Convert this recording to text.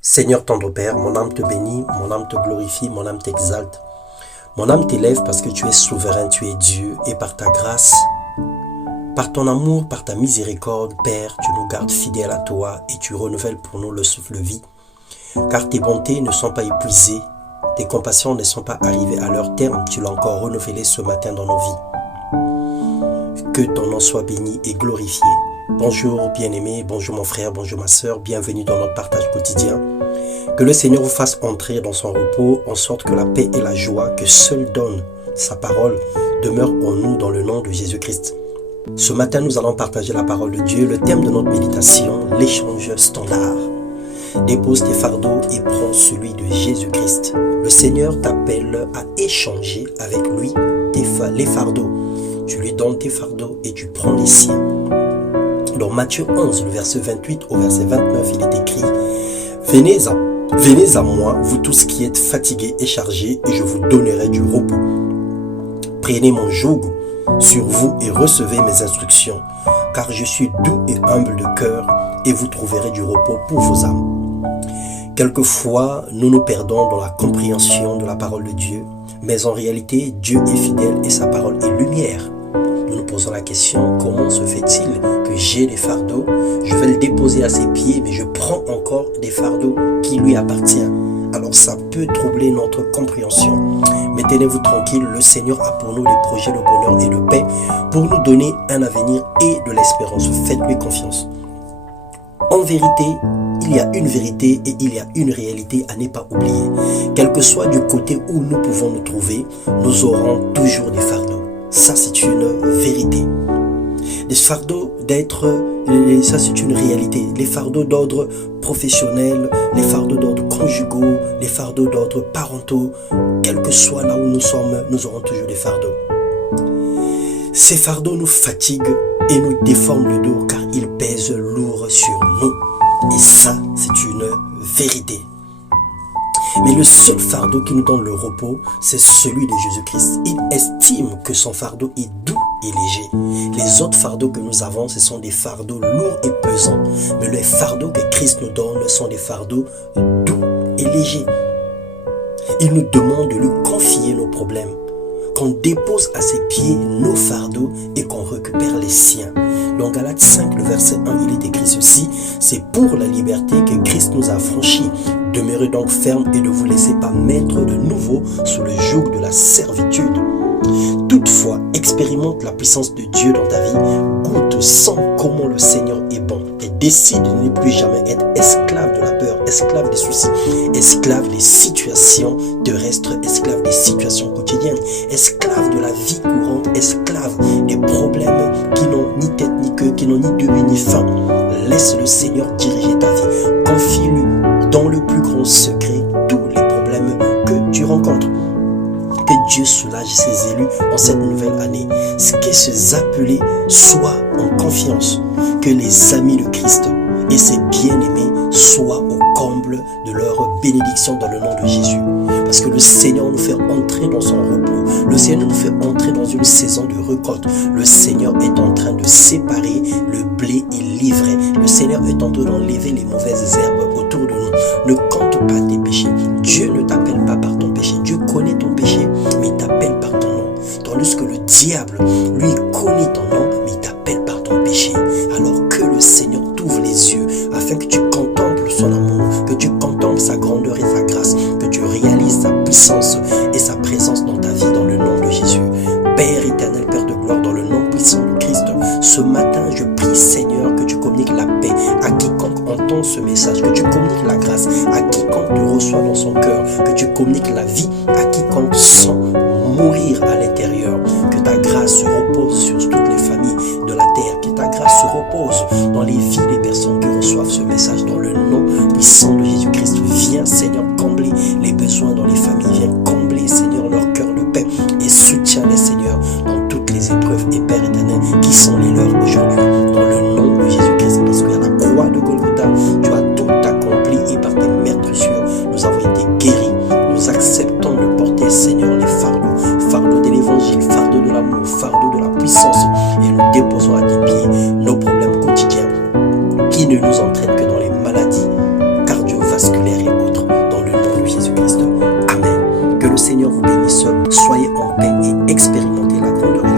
Seigneur tendre Père, mon âme te bénit, mon âme te glorifie, mon âme t'exalte. Mon âme t'élève parce que tu es souverain, tu es Dieu, et par ta grâce, par ton amour, par ta miséricorde, Père, tu nous gardes fidèles à toi et tu renouvelles pour nous le souffle-vie. Car tes bontés ne sont pas épuisées, tes compassions ne sont pas arrivées à leur terme, tu l'as encore renouvelé ce matin dans nos vies. Que ton nom soit béni et glorifié. Bonjour bien-aimé, bonjour mon frère, bonjour ma soeur, bienvenue dans notre partage quotidien. Que le Seigneur vous fasse entrer dans son repos, en sorte que la paix et la joie que seul donne sa parole demeurent en nous dans le nom de Jésus-Christ. Ce matin, nous allons partager la parole de Dieu. Le thème de notre méditation, l'échange standard. Dépose tes fardeaux et prends celui de Jésus-Christ. Le Seigneur t'appelle à échanger avec lui les fardeaux. Tu lui donnes tes fardeaux et tu prends les siens. Dans Matthieu 11, le verset 28 au verset 29, il est écrit « Venez à moi, vous tous qui êtes fatigués et chargés, et je vous donnerai du repos. Prenez mon joug sur vous et recevez mes instructions, car je suis doux et humble de cœur, et vous trouverez du repos pour vos âmes. » Quelquefois, nous nous perdons dans la compréhension de la parole de Dieu, mais en réalité, Dieu est fidèle et sa parole est lumière. Nous nous posons la question, comment se fait-il que j'ai des fardeaux, je vais le déposer à ses pieds, mais je prends encore des fardeaux qui lui appartiennent. Alors ça peut troubler notre compréhension. Mais tenez-vous tranquille, le Seigneur a pour nous des projets de bonheur et de paix pour nous donner un avenir et de l'espérance. Faites-lui confiance. En vérité, il y a une vérité et il y a une réalité à ne pas oublier. Quel que soit du côté où nous pouvons nous trouver, nous aurons toujours des fardeaux. Ça, c'est une vérité. Les fardeaux ça c'est une réalité. Les fardeaux d'ordre professionnel, les fardeaux d'ordre conjugaux, les fardeaux d'ordre parentaux, quel que soit là où nous sommes, nous aurons toujours des fardeaux. Ces fardeaux nous fatiguent et nous déforment le dos car ils pèsent lourd sur nous. Et ça, c'est une vérité. Mais le seul fardeau qui nous donne le repos, c'est celui de Jésus-Christ. Il estime que son fardeau est doux et léger. Les autres fardeaux que nous avons, ce sont des fardeaux lourds et pesants. Mais les fardeaux que Christ nous donne sont des fardeaux doux et légers. Il nous demande de lui confier nos problèmes, qu'on dépose à ses pieds nos fardeaux et qu'on récupère les siens. Dans Galates 5, le verset 1, il est écrit ceci: c'est pour la liberté que Christ nous a affranchis. Demeurez donc ferme et ne vous laissez pas mettre de nouveau sous le joug de la servitude. Toutefois, expérimente la puissance de Dieu dans ta vie, goûte, sens comment le Seigneur est bon et décide de ne plus jamais être esclave de la peur, esclave des soucis, esclave des situations terrestres, esclave des situations quotidiennes, esclave de la vie courante, esclave des problèmes qui n'ont ni tête ni queue, qui n'ont ni début ni fin. Laisse le Seigneur diriger ta vie. Confie-lui dans le plus grand secret tous les problèmes que tu rencontres. Que Dieu soulage ses élus en cette nouvelle année. Que ces appelés soient en confiance. Que les amis de Christ et ses bien-aimés soient au comble de leur bénédiction dans le nom de Jésus. Parce que le Seigneur nous fait entrer dans son repos. Le Seigneur nous fait entrer dans une saison de récolte. Le Seigneur est en train de séparer le blé et l'ivraie. Le Seigneur est en train d'enlever les mauvaises herbes autour de nous. Ne compte pas tes péchés. Dieu ne t'appelle pas par ton péché. Dieu connaît ton péché, mais il t'appelle par ton nom. Tandis que le diable, lui, connaît ton nom, mais il t'appelle par ton péché. Alors que le Seigneur t'ouvre les yeux afin que tu contemples son amour, que tu contemples sa grandeur et sa grâce, que tu réalises sa puissance et sa présence dans ta vie dans le nom de Jésus. Père éternel, Père de gloire, dans le nom puissant de Christ, ce matin, je prie, Seigneur, que tu communiques la paix à quiconque entend ce message, que tu communiques la grâce à quiconque te reçoit dans son cœur, que tu communiques la vie à quiconque sent mourir à l'intérieur, que ta grâce se repose sur toutes les familles de la terre, que ta grâce se repose dans les vies des personnes qui reçoivent ce message, dans le nom puissant de Jésus-Christ. Viens, Seigneur, combler les besoins dans les familles, viens combler, Seigneur, leur cœur de paix et soutiens-les, Seigneur, dans toutes les épreuves et Père éternel qui sont les leurs aujourd'hui, dans le nom de Jésus-Christ, parce qu'à la croix de Golgotha, tu as tout accompli et par tes meurtrissures, nous avons été guéris. Nous acceptons de porter, Seigneur, les fardeaux de l'évangile, fardeaux de l'amour, fardeaux de la puissance, et nous déposons à tes pieds nos problèmes quotidiens qui ne nous entraînent que dans les maladies cardiovasculaires, Seigneur vous bénisse. Soyez en paix et expérimentez la grandeur